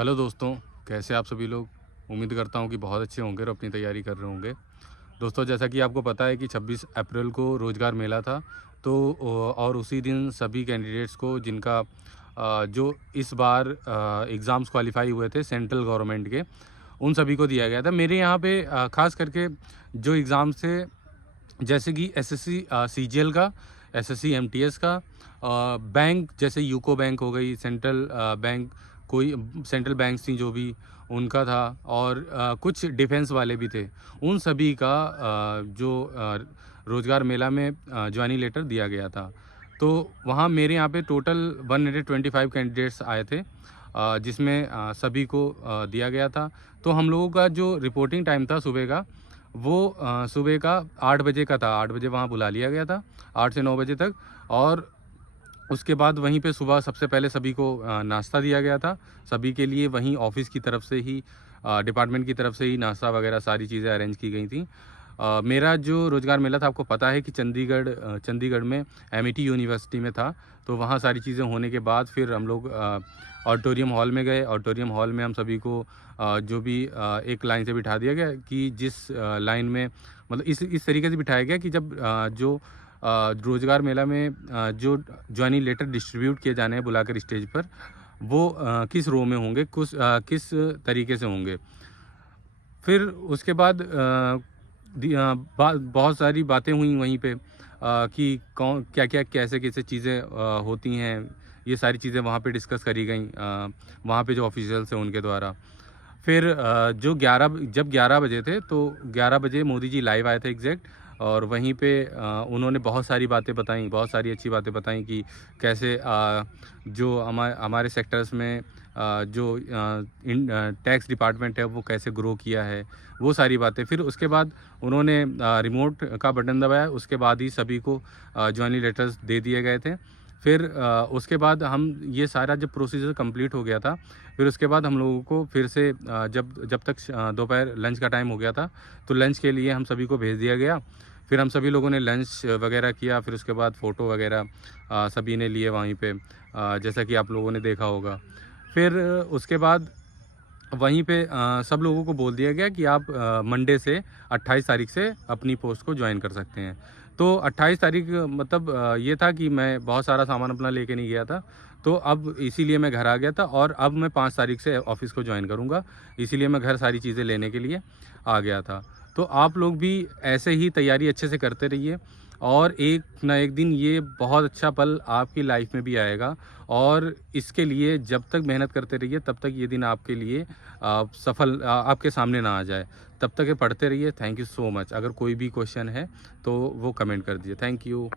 Hello दोस्तों, कैसे आप सभी लोग। उम्मीद करता हूँ कि बहुत अच्छे होंगे और अपनी तैयारी कर रहे होंगे। दोस्तों, जैसा कि आपको पता है कि 26 अप्रैल को रोज़गार मेला था। तो और उसी दिन सभी कैंडिडेट्स को जिनका जो इस बार एग्ज़ाम्स क्वालिफाई हुए थे सेंट्रल गवर्नमेंट के, उन सभी को दिया गया था। मेरे यहाँ पे ख़ास करके जो एग्ज़ाम्स थे, जैसे कि एसएससी सीजीएल का, एसएससी एमटीएस का, बैंक जैसे यूको बैंक हो गई, सेंट्रल बैंक, कोई सेंट्रल बैंक्स थी जो भी, उनका था। और कुछ डिफेंस वाले भी थे। उन सभी का जो रोज़गार मेला में ज्वाइनिंग लेटर दिया गया था। तो वहाँ मेरे यहाँ पे टोटल 125 कैंडिडेट्स आए थे, जिसमें सभी को दिया गया था। तो हम लोगों का जो रिपोर्टिंग टाइम था सुबह का, वो सुबह का 8 बजे का था। 8 बजे वहाँ बुला लिया गया था, 8 से 9 बजे तक। और उसके बाद वहीं पे सुबह सबसे पहले सभी को नाश्ता दिया गया था। सभी के लिए वहीं ऑफिस की तरफ से ही, डिपार्टमेंट की तरफ से ही नाश्ता वगैरह सारी चीज़ें अरेंज की गई थी। मेरा जो रोज़गार मेला था, आपको पता है कि चंडीगढ़ में एमिटी यूनिवर्सिटी में था। तो वहाँ सारी चीज़ें होने के बाद फिर हम लोग ऑडिटोरियम हॉल में गए। ऑडिटोरियम हॉल में हम सभी को जो भी एक लाइन से बिठा दिया गया कि जिस लाइन में, मतलब इस तरीके से बिठाया गया कि जब जो रोज़गार मेला में जो ज्वाइनिंग लेटर डिस्ट्रीब्यूट किए जाने हैं बुलाकर स्टेज पर, वो किस रो में होंगे, किस तरीके से होंगे। फिर उसके बाद बहुत सारी बातें हुई वहीं पे, कि कौन क्या क्या कैसे कैसे चीज़ें होती हैं। ये सारी चीज़ें वहाँ पे डिस्कस करी गई वहाँ पे जो ऑफिशियल्स हैं उनके द्वारा। फिर जब 11 बजे थे, तो 11 बजे मोदी जी लाइव आए थे एग्जैक्ट। और वहीं पे उन्होंने बहुत सारी बातें बताई, बहुत सारी अच्छी बातें बताई कि कैसे जो हमारे सेक्टर्स में जो टैक्स डिपार्टमेंट है वो कैसे ग्रो किया है, वो सारी बातें। फिर उसके बाद उन्होंने रिमोट का बटन दबाया, उसके बाद ही सभी को ज्वाइनिंग लेटर्स दे दिए गए थे। फिर उसके बाद हम ये सारा जब प्रोसीजर कंप्लीट हो गया था, फिर उसके बाद हम लोगों को फिर से जब तक दोपहर लंच का टाइम हो गया था, तो लंच के लिए हम सभी को भेज दिया गया। फिर हम सभी लोगों ने लंच वगैरह किया। फिर उसके बाद फ़ोटो वगैरह सभी ने लिए वहीं पे, जैसा कि आप लोगों ने देखा होगा। फिर उसके बाद वहीं पे सब लोगों को बोल दिया गया कि आप मंडे से 28 तारीख से अपनी पोस्ट को ज्वाइन कर सकते हैं। तो 28 तारीख मतलब ये था कि मैं बहुत सारा सामान अपना लेके नहीं गया था, तो अब इसीलिए मैं घर आ गया था। और अब मैं 5 तारीख से ऑफिस को ज्वाइन करूँगा, इसीलिए मैं घर सारी चीज़ें लेने के लिए आ गया था। तो आप लोग भी ऐसे ही तैयारी अच्छे से करते रहिए, और एक ना एक दिन ये बहुत अच्छा पल आपकी लाइफ में भी आएगा। और इसके लिए जब तक मेहनत करते रहिए, तब तक ये दिन आपके लिए आपके सामने ना आ जाए। तब तक ये पढ़ते रहिए। Thank you so much. अगर कोई भी क्वेश्चन है तो वो कमेंट कर दीजिए। Thank you.